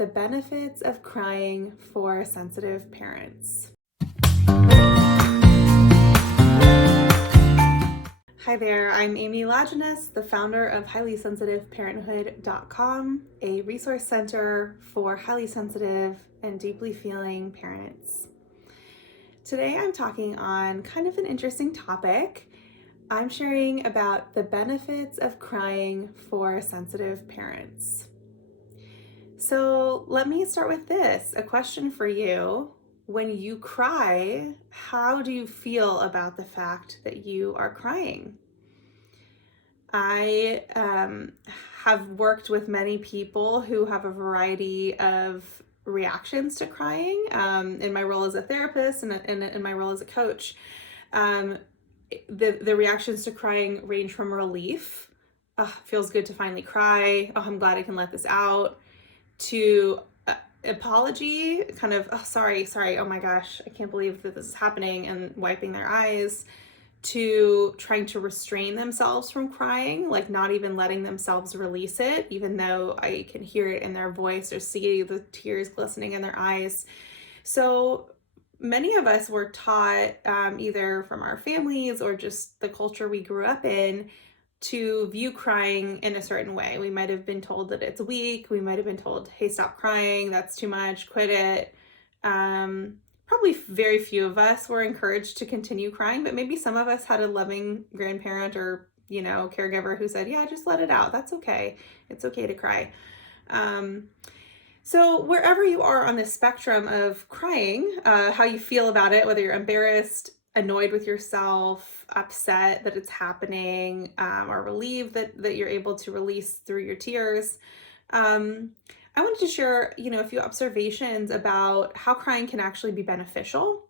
the benefits of crying for sensitive parents. Hi there, I'm Amy Lajeunesse, the founder of highlysensitiveparenthood.com, a resource center for highly sensitive and deeply feeling parents. Today I'm talking on kind of an interesting topic. I'm sharing about the benefits of crying for sensitive parents. So let me start with this, a question for you. When you cry, how do you feel about the fact that you are crying? I have worked with many people who have a variety of reactions to crying in my role as a therapist and in my role as a coach. The reactions to crying range from relief, feels good to finally cry, I'm glad I can let this out, to apology, kind of, sorry, oh my gosh, I can't believe that this is happening, and wiping their eyes, to trying to restrain themselves from crying, like not even letting themselves release it, even though I can hear it in their voice or see the tears glistening in their eyes. So many of us were taught, either from our families or just the culture we grew up in, to view crying in a certain way. We might have been told that it's weak. We might have been told, hey, stop crying. That's too much. Quit it. Probably very few of us were encouraged to continue crying, but maybe some of us had a loving grandparent or, caregiver who said, yeah, just let it out. That's okay. It's okay to cry. So wherever you are on the spectrum of crying, how you feel about it, whether you're embarrassed, annoyed with yourself, upset that it's happening, or relieved that you're able to release through your tears, I wanted to share, a few observations about how crying can actually be beneficial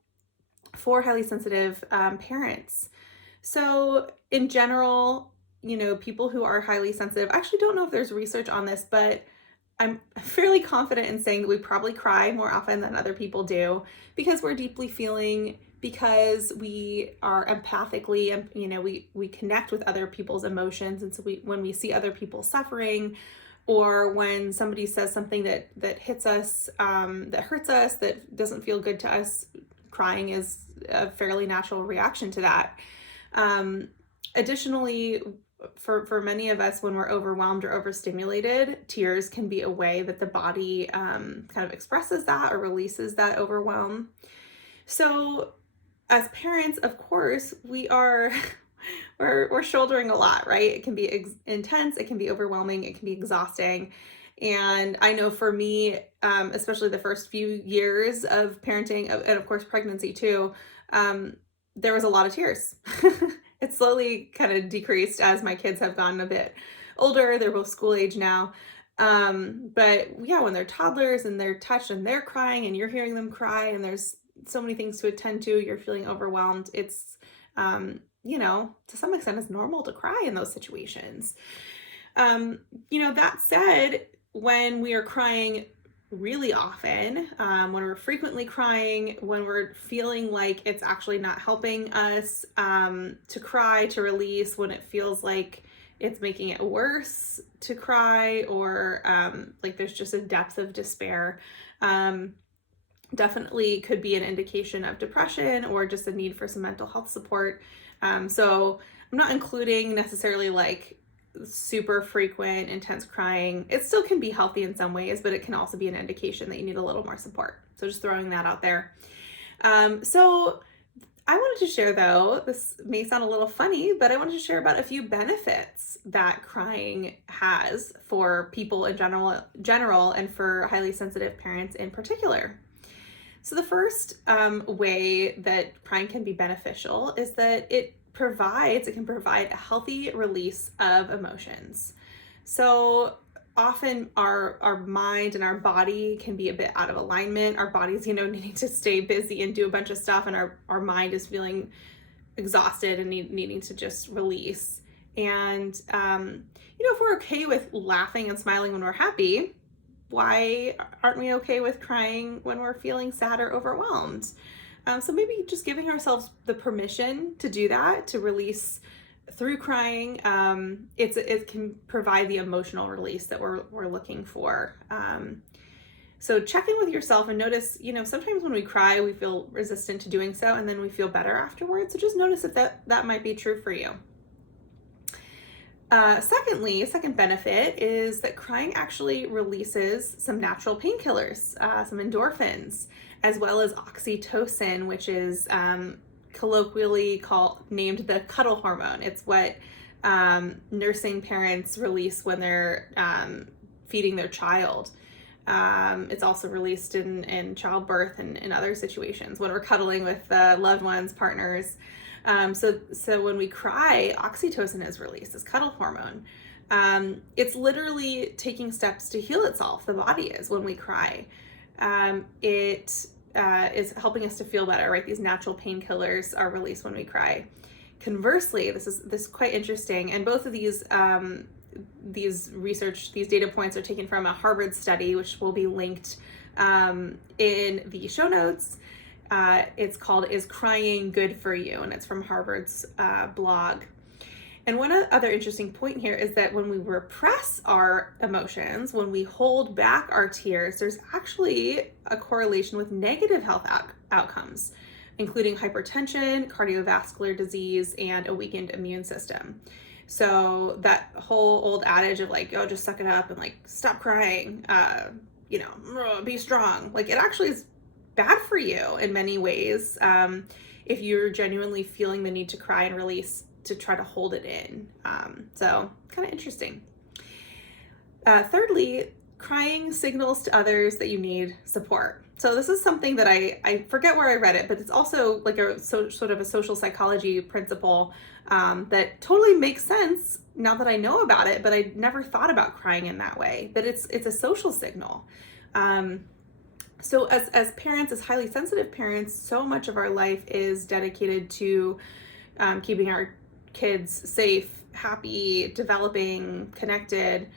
for highly sensitive parents. So in general, people who are highly sensitive, I actually don't know if there's research on this, but I'm fairly confident in saying that we probably cry more often than other people do because we're deeply feeling, because we are empathically, and we connect with other people's emotions. And so when we see other people suffering, or when somebody says something that hits us, that hurts us, that doesn't feel good to us, crying is a fairly natural reaction to that. Additionally, for many of us, when we're overwhelmed or overstimulated, tears can be a way that the body kind of expresses that or releases that overwhelm. So as parents, of course, we're shouldering a lot, right? It can be intense, it can be overwhelming, it can be exhausting. And I know for me, especially the first few years of parenting, and of course pregnancy too, there was a lot of tears. It slowly kind of decreased as my kids have gotten a bit older. They're both school age now. But yeah, when they're toddlers and they're touched and they're crying and you're hearing them cry and there's so many things to attend to, you're feeling overwhelmed. It's, to some extent it's normal to cry in those situations. That said, when we are crying really often, when we're frequently crying, when we're feeling like it's actually not helping us to cry, to release, when it feels like it's making it worse to cry, or like there's just a depth of despair, definitely could be an indication of depression or just a need for some mental health support. So I'm not including necessarily like super frequent, intense crying. It still can be healthy in some ways, but it can also be an indication that you need a little more support. So just throwing that out there. So I wanted to share, though, this may sound a little funny, but I wanted to share about a few benefits that crying has for people in general, and for highly sensitive parents in particular. So the first way that crying can be beneficial is that it can provide a healthy release of emotions. So often our mind and our body can be a bit out of alignment. Our body's, needing to stay busy and do a bunch of stuff, and our mind is feeling exhausted and needing to just release. And, if we're okay with laughing and smiling when we're happy, why aren't we okay with crying when we're feeling sad or overwhelmed? So maybe just giving ourselves the permission to do that, to release through crying, it can provide the emotional release that we're looking for. So check in with yourself and notice, sometimes when we cry, we feel resistant to doing so, and then we feel better afterwards. So just notice if that might be true for you. Secondly, a second benefit is that crying actually releases some natural painkillers, some endorphins, as well as oxytocin, which is colloquially named the cuddle hormone. It's what nursing parents release when they're feeding their child. It's also released in childbirth and in other situations when we're cuddling with loved ones, partners. So when we cry, oxytocin is released, this cuddle hormone. It's literally taking steps to heal itself. The body is when we cry. It is helping us to feel better, right? These natural painkillers are released when we cry. Conversely, this is quite interesting, and both of these data points are taken from a Harvard study, which will be linked in the show notes. It's called "Is Crying Good for You?" and it's from Harvard's blog. And one other interesting point here is that when we repress our emotions, when we hold back our tears, there's actually a correlation with negative health outcomes, including hypertension, cardiovascular disease, and a weakened immune system. So that whole old adage of like, oh, just suck it up and like stop crying, be strong. Like, it actually is bad for you in many ways if you're genuinely feeling the need to cry and release, to try to hold it in. So kind of interesting. Thirdly, crying signals to others that you need support. So this is something that I forget where I read it, but it's also like sort of a social psychology principle that totally makes sense now that I know about it, but I never thought about crying in that way, that it's a social signal. So as parents, as highly sensitive parents, so much of our life is dedicated to keeping our kids safe, happy, developing, connected.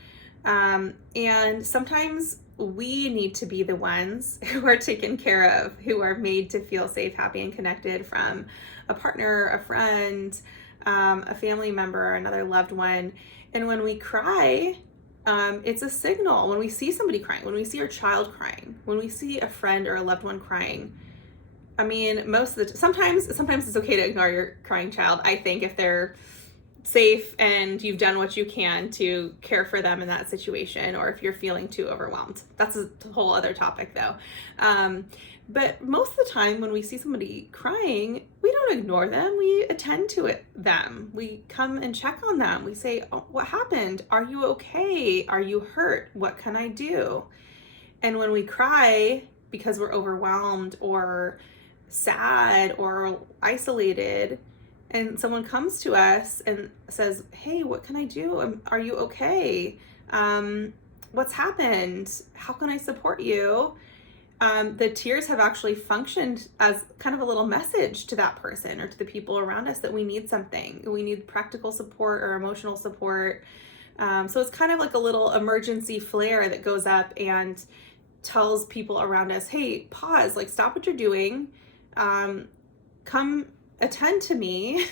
And sometimes we need to be the ones who are taken care of, who are made to feel safe, happy, and connected from a partner, a friend, a family member, another loved one. And when we cry, it's a signal. When we see somebody crying, when we see our child crying, when we see a friend or a loved one crying, I mean, sometimes it's okay to ignore your crying child, I think, if they're safe and you've done what you can to care for them in that situation, or if you're feeling too overwhelmed. That's a whole other topic though. But most of the time when we see somebody crying, we don't ignore them. We attend to them. We come and check on them. We say, oh, what happened? Are you okay? Are you hurt? What can I do? And when we cry because we're overwhelmed or sad or isolated, and someone comes to us and says, hey, what can I do? Are you okay? What's happened? How can I support you? The tears have actually functioned as kind of a little message to that person or to the people around us that we need something. We need practical support or emotional support. So it's kind of like a little emergency flare that goes up and tells people around us, hey, pause, like stop what you're doing. Come attend to me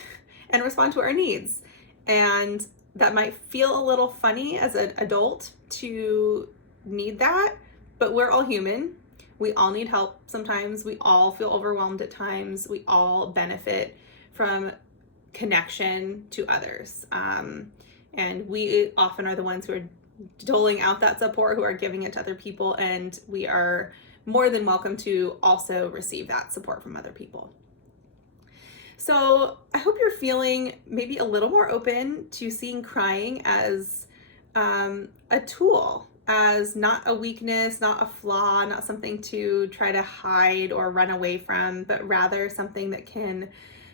and respond to our needs. And that might feel a little funny as an adult to need that, but we're all human. We all need help sometimes. We all feel overwhelmed at times. We all benefit from connection to others. And we often are the ones who are doling out that support, who are giving it to other people, and we are more than welcome to also receive that support from other people. So I hope you're feeling maybe a little more open to seeing crying as a tool, as not a weakness, not a flaw, not something to try to hide or run away from, but rather something that can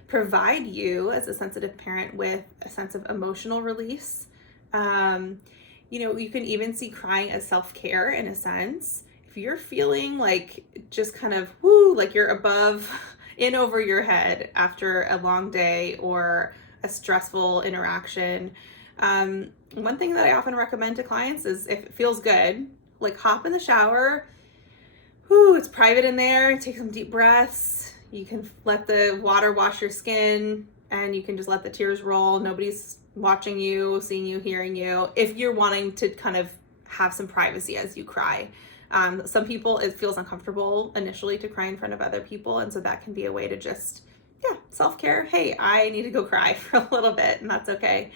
provide you as a sensitive parent with a sense of emotional release. You can even see crying as self-care in a sense. If you're feeling like just kind of like you're above in over your head after a long day or a stressful interaction, one thing that I often recommend to clients is, if it feels good, like hop in the shower. It's private in there. Take some deep breaths. You can let the water wash your skin, and you can just let the tears roll. Nobody's watching you, seeing you, hearing you. If you're wanting to kind of have some privacy as you cry, Some people, it feels uncomfortable initially to cry in front of other people, and so that can be a way to just, self-care. Hey, I need to go cry for a little bit, and that's okay.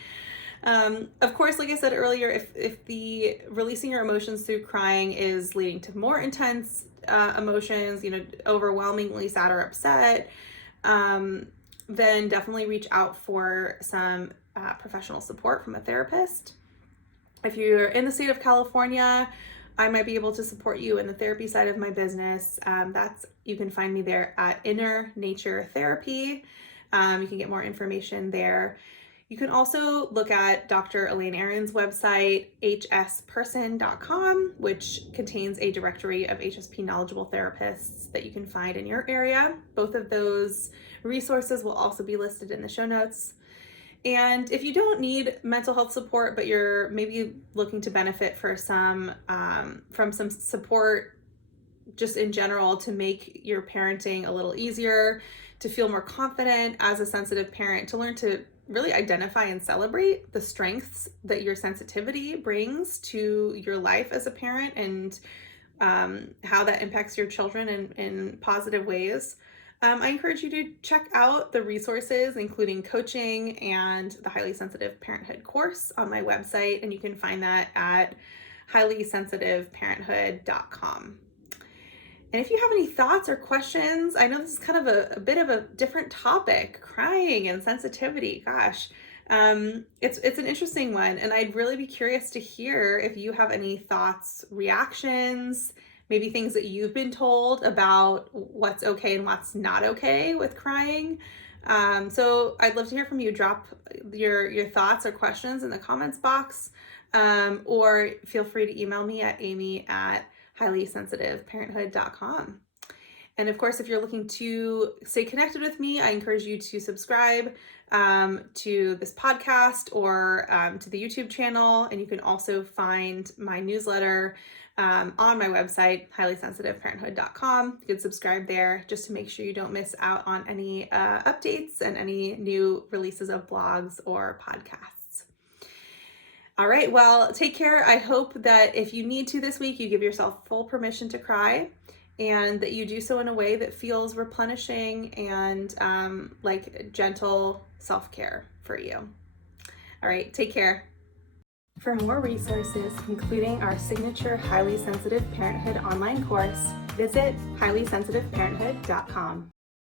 Of course, like I said earlier, if the releasing your emotions through crying is leading to more intense emotions, overwhelmingly sad or upset, then definitely reach out for some professional support from a therapist. If you're in the state of California, I might be able to support you in the therapy side of my business. You can find me there at Inner Nature Therapy. You can get more information there. You can also look at Dr. Elaine Aron's website, hsperson.com, which contains a directory of HSP knowledgeable therapists that you can find in your area. Both of those resources will also be listed in the show notes. And if you don't need mental health support, but you're maybe looking to benefit from some support just in general to make your parenting a little easier, to feel more confident as a sensitive parent, to learn to really identify and celebrate the strengths that your sensitivity brings to your life as a parent, and how that impacts your children in positive ways, I encourage you to check out the resources, including coaching and the Highly Sensitive Parenthood course on my website, and you can find that at highlysensitiveparenthood.com. And if you have any thoughts or questions, I know this is kind of a bit of a different topic, crying and sensitivity. Gosh, it's an interesting one, and I'd really be curious to hear if you have any thoughts, reactions, maybe things that you've been told about what's okay and what's not okay with crying. So I'd love to hear from you. Drop your thoughts or questions in the comments box, or feel free to email me at amy@highlysensitiveparenthood.com. And of course, if you're looking to stay connected with me, I encourage you to subscribe to this podcast or to the YouTube channel. And you can also find my newsletter on my website, highlysensitiveparenthood.com. You can subscribe there just to make sure you don't miss out on any updates and any new releases of blogs or podcasts. All right, well, take care. I hope that if you need to this week, you give yourself full permission to cry, and that you do so in a way that feels replenishing and like gentle self-care for you. All right, take care. For more resources, including our signature Highly Sensitive Parenthood online course, visit highlysensitiveparenthood.com.